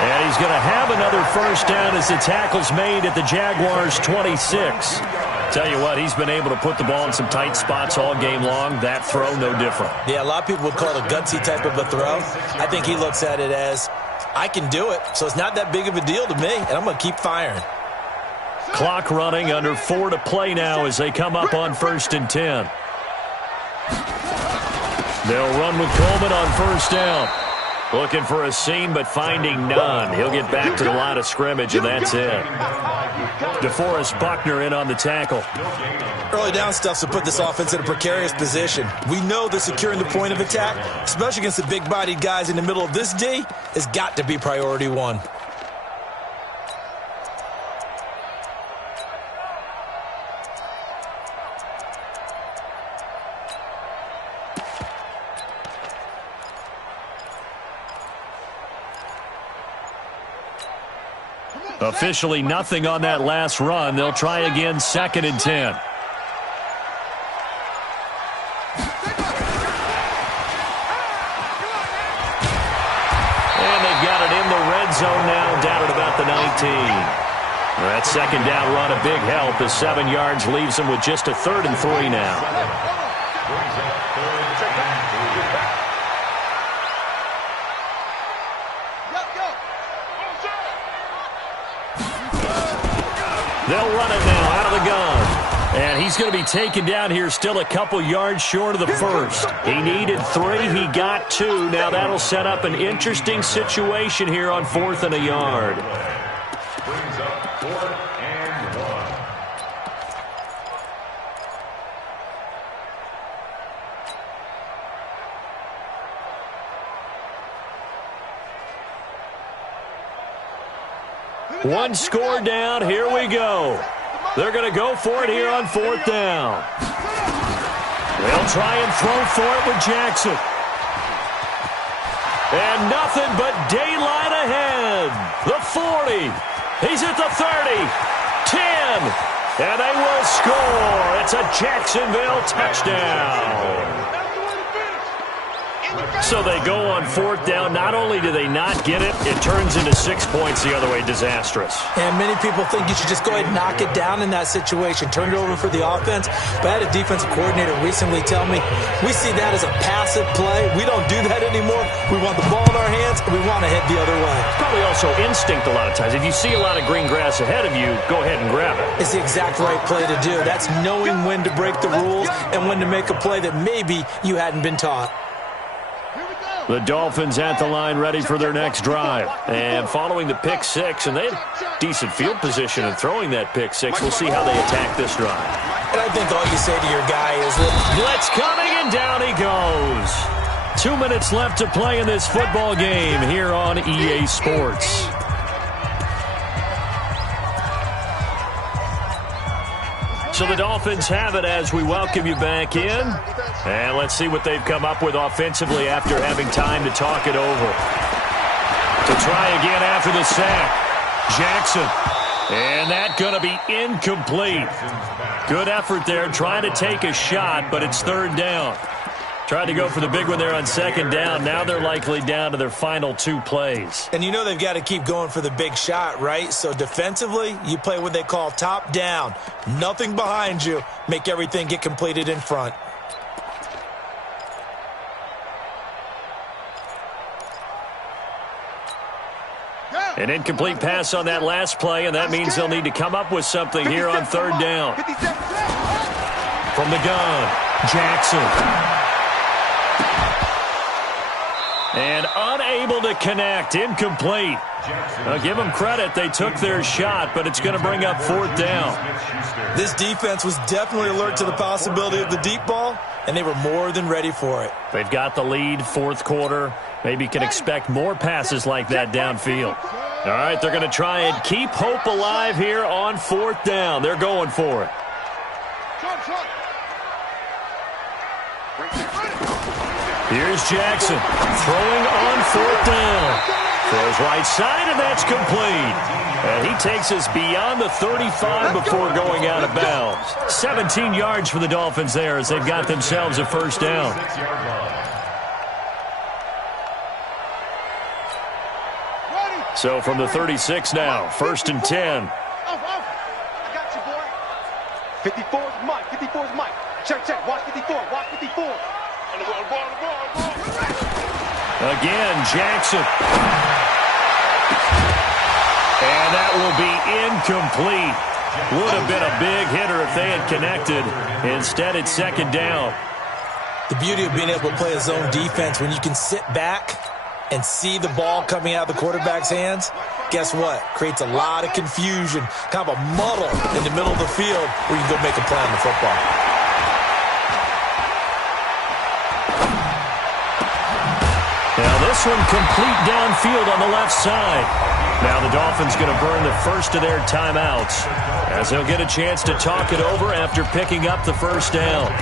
And he's going to have another 1st down as the tackle's made at the Jaguars' 26. Tell you what, he's been able to put the ball in some tight spots all game long. That throw, no different. Yeah, a lot of people would call it a gutsy type of a throw. I think he looks at it as, I can do it, so it's not that big of a deal to me, and I'm going to keep firing. Clock running, under 4 to play now as they come up on 1st and 10. They'll run with Coleman on 1st down. Looking for a seam, but finding none. He'll get back to the line of scrimmage, and that's it. DeForest Buckner in on the tackle. Early down stuff to put this offense in a precarious position. We know that securing the point of attack, especially against the big-bodied guys in the middle of this D, has got to be priority 1. Officially nothing on that last run. They'll try again, 2nd and 10. And they've got it in the red zone now, down at about the 19. That second down run, a big help as 7 yards leaves them with just a 3rd and 3 now. They'll run it now out of the gun. And he's going to be taken down here still a couple yards short of the first. He needed 3. He got 2. Now that'll set up an interesting situation here on 4th and a yard. Brings up 4th and 1. One score down. Here we go. They're going to go for it here on 4th down. They'll try and throw for it with Jackson. And nothing but daylight ahead. The 40. He's at the 30. 10. And they will score. It's a Jacksonville touchdown. So they go on 4th down. Not only do they not get it, it turns into 6 points the other way. Disastrous. And many people think you should just go ahead and knock it down in that situation. Turn it over for the offense. But I had a defensive coordinator recently tell me, we see that as a passive play. We don't do that anymore. We want the ball in our hands, and we want to head the other way. Probably also instinct a lot of times. If you see a lot of green grass ahead of you, go ahead and grab it. It's the exact right play to do. That's knowing when to break the rules and when to make a play that maybe you hadn't been taught. The Dolphins at the line ready for their next drive. And following the pick 6, and they had decent field position in throwing that pick 6. We'll see how they attack this drive. And I think all you say to your guy is, blitz coming, and down he goes. 2 minutes left to play in this football game here on EA Sports. So the Dolphins have it as we welcome you back in. And let's see what they've come up with offensively after having time to talk it over. To try again after the sack. Jackson. And that's going to be incomplete. Good effort there trying to take a shot, but it's 3rd down. Tried to go for the big one there on 2nd down. Now they're likely down to their final 2 plays. And you know they've got to keep going for the big shot, right? So defensively, you play what they call top down. Nothing behind you. Make everything get completed in front. An incomplete pass on that last play, and that means they'll need to come up with something here on 3rd down. From the gun, Jackson. And unable to connect. Incomplete. Now, give them credit. They took their shot, but it's going to bring up 4th down. This defense was definitely alert to the possibility of the deep ball, and they were more than ready for it. They've got the lead, 4th quarter. Maybe can expect more passes like that downfield. All right, they're going to try and keep hope alive here on 4th down. They're going for it. Here's Jackson throwing on 4th down. Throws right side, and that's complete. And he takes us beyond the 35 before going out of bounds. 17 yards for the Dolphins there as they've got themselves a 1st down. So from the 36 now, 1st and 10. I got you, boy. 54's Mike. 54's Mike. Check, check. Watch 54. Watch 54. Again, Jackson. And that will be incomplete. Would have been a big hitter if they had connected. Instead, it's 2nd down. The beauty of being able to play a zone defense when you can sit back and see the ball coming out of the quarterback's hands, guess what? Creates a lot of confusion, kind of a muddle in the middle of the field where you can go make a play on the football. Now this one complete downfield on the left side. Now the Dolphins going to burn the first of their timeouts as they'll get a chance to talk it over after picking up the 1st down.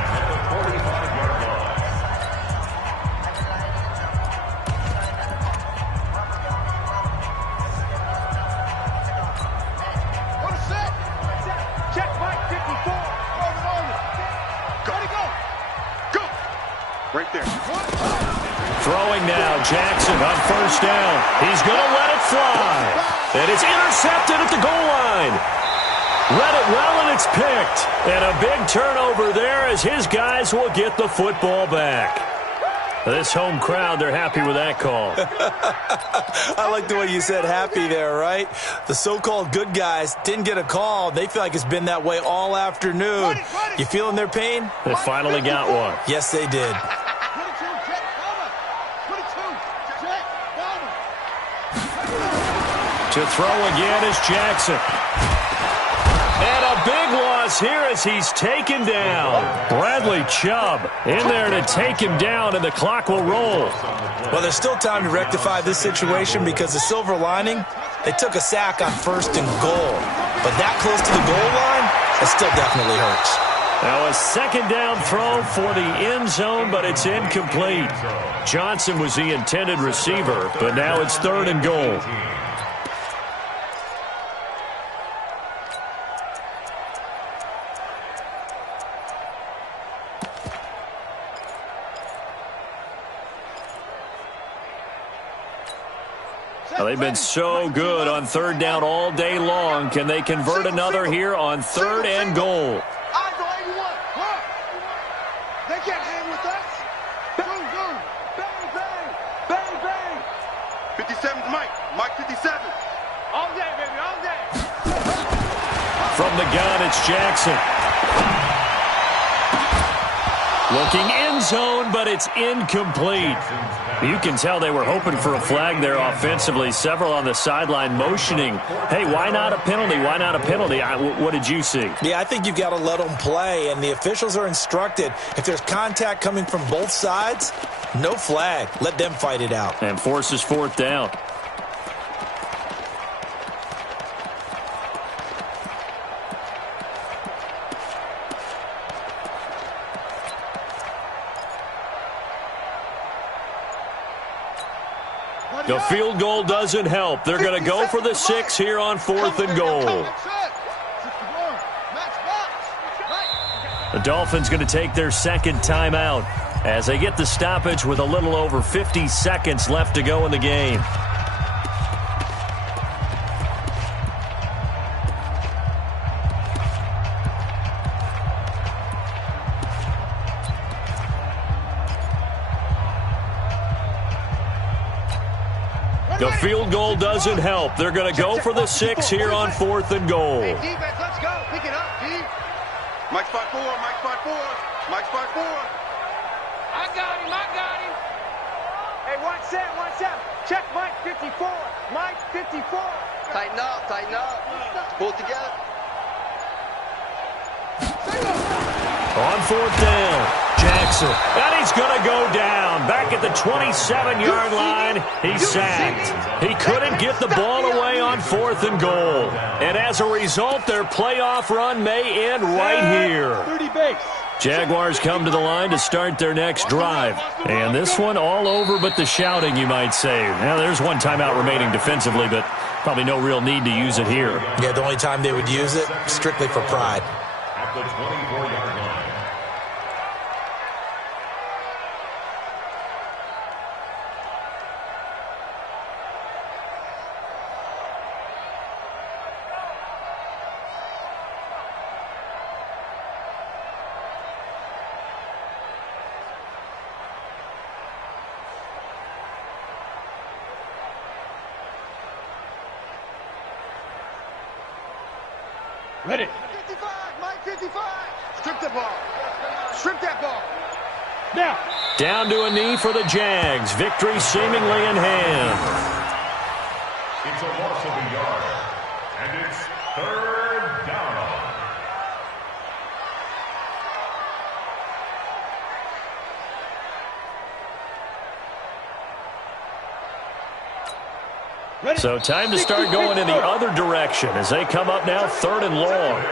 Throwing now, Jackson on first down. He's going to let it fly. And it's intercepted at the goal line. Read it well, and it's picked. And a big turnover there as his guys will get the football back. This home crowd, they're happy with that call. I like the way you said happy there, right? The so-called good guys didn't get a call. They feel like it's been that way all afternoon. You feeling their pain? They finally got one. Yes, they did. To throw again is Jackson. And a big loss here as he's taken down. Bradley Chubb in there to take him down, and the clock will roll. Well, there's still time to rectify this situation because the silver lining, they took a sack on 1st and goal. But that close to the goal line, it still definitely hurts. Now a second down throw for the end zone, but it's incomplete. Johnson was the intended receiver, but now it's 3rd and goal. Well, they've been so good on 3rd down all day long. Can they convert another here on 3rd and goal? They can't hang with us. Boom, boom. Bang, bang. Bang, bang. 57's Mike. Mike 57. All day, baby, all day. From the gun, it's Jackson. Looking end zone, but it's incomplete. You can tell they were hoping for a flag there offensively. Several on the sideline motioning, hey, why not a penalty? Why not a penalty? What did you see? Yeah, I think you've got to let them play, and the officials are instructed. If there's contact coming from both sides, no flag. Let them fight it out. And forces 4th down. The field goal doesn't help. They're going to go for the 6 here on 4th and goal. The Dolphins going to take their 2nd timeout as they get the stoppage with a little over 50 seconds left to go in the game. The field goal doesn't help. They're going to go for the 6 here on 4th and goal. Hey, defense, let's go. Pick it up, D. Mike spot 4, Mike spot 4. Mike spot 4. I got him, I got him. Hey, 1-7. Check Mike 54. Mike 54. Tighten up. Pull it together. On 4th down, Jackson. And he's going to go down. Back at the 27-yard line, he's sacked. He couldn't get the ball away on 4th and goal. And as a result, their playoff run may end right here. 30 base. Jaguars come to the line to start their next drive. And this one all over but the shouting, you might say. Now, there's one timeout remaining defensively, but probably no real need to use it here. Yeah, the only time they would use it, strictly for pride. At the 24-yard line. Ready. 55, Mike 55. Strip the ball. Strip that ball. Now. Down to a knee for the Jags. Victory seemingly in hand. It's a loss of a yard. And it's 3rd down. Ready. So time to start going in the other direction as they come up now 3rd and long.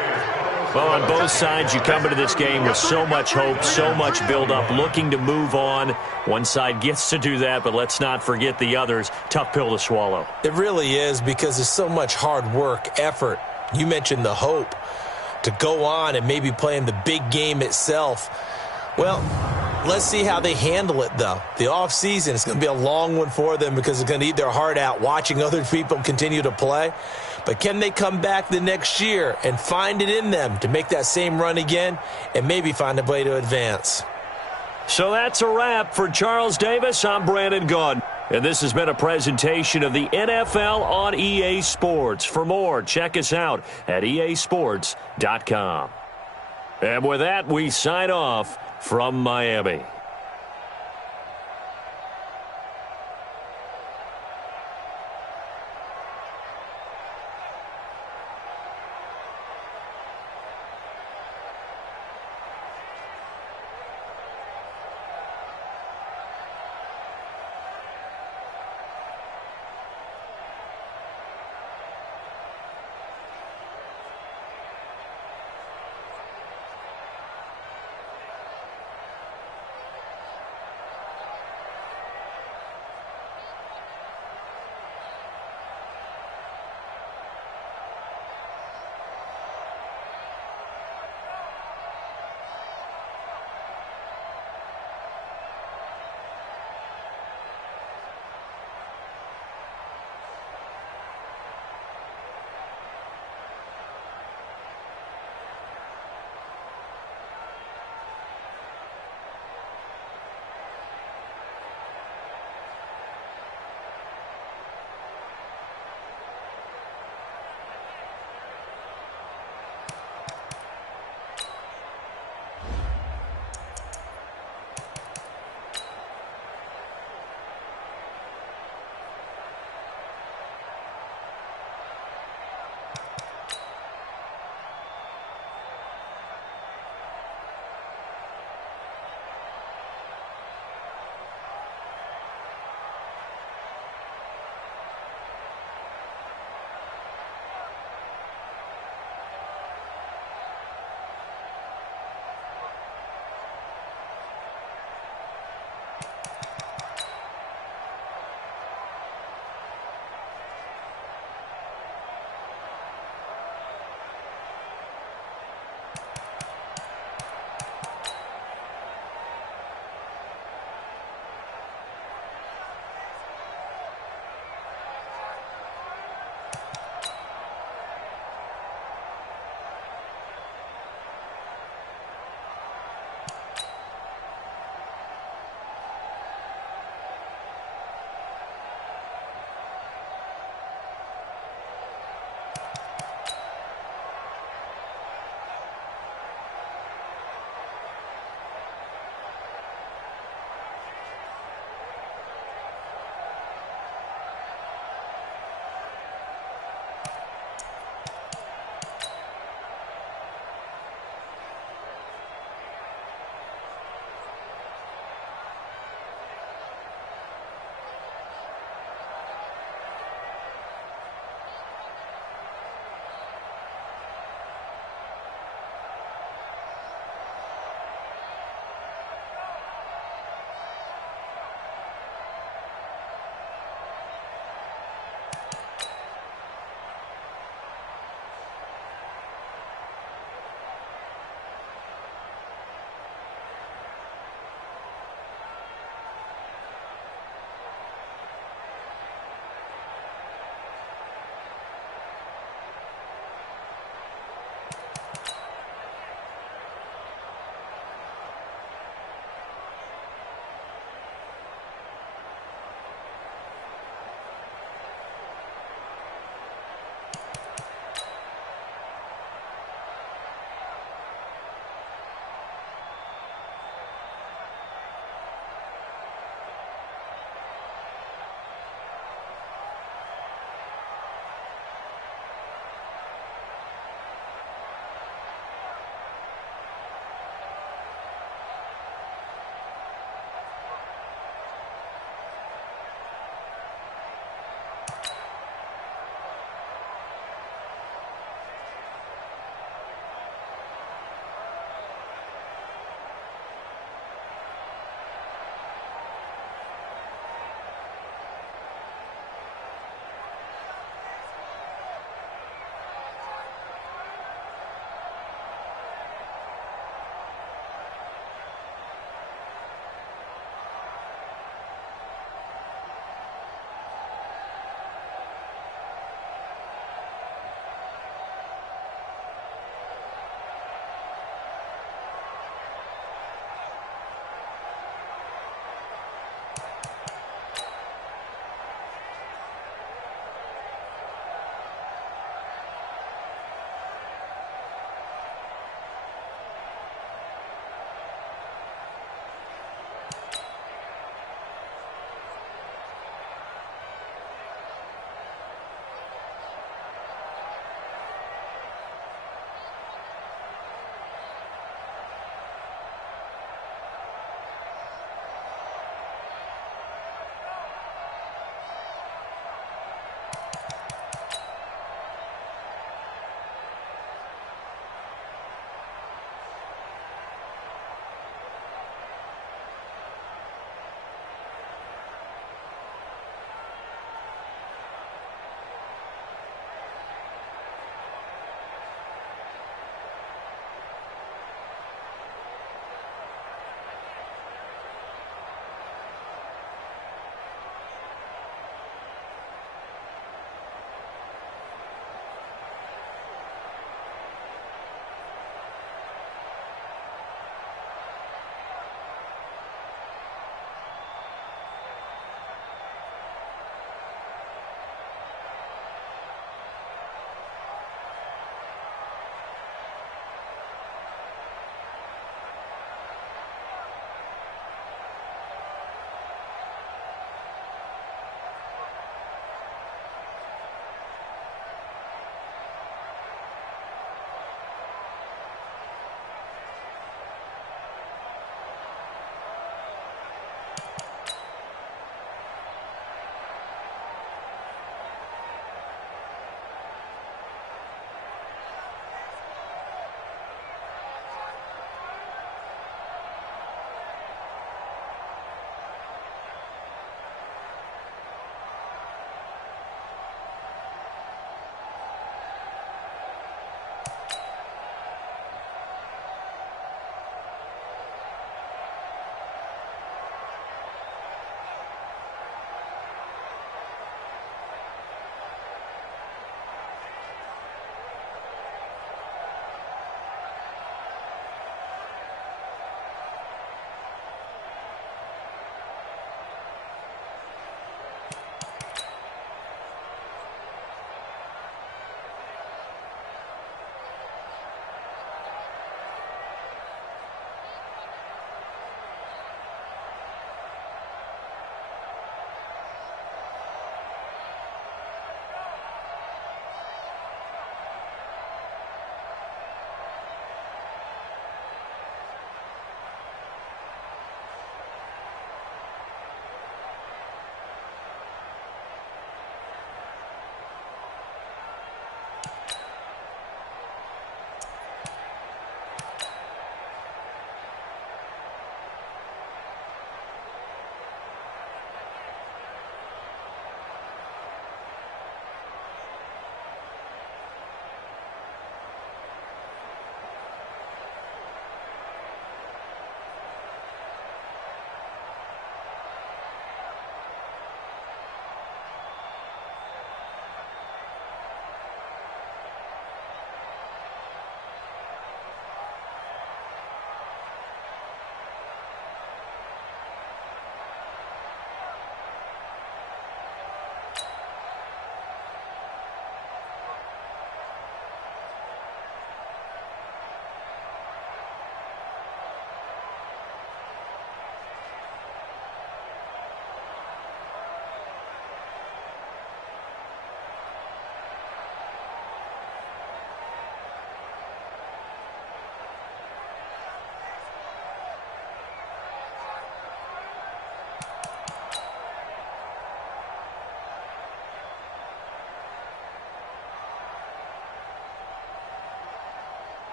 Well, on both sides, you come into this game with so much hope, so much build-up, looking to move on. One side gets to do that, but let's not forget the others. Tough pill to swallow. It really is because there's so much hard work, effort. You mentioned the hope to go on and maybe play in the big game itself. Well, Let's see how they handle it, though. The offseason is going to be a long one for them because it's going to eat their heart out watching other people continue to play. But can they come back the next year and find it in them to make that same run again and maybe find a way to advance? So that's a wrap for Charles Davis. I'm Brandon Gaudin. And this has been a presentation of the NFL on EA Sports. For more, check us out at easports.com. And with that, we sign off from Miami.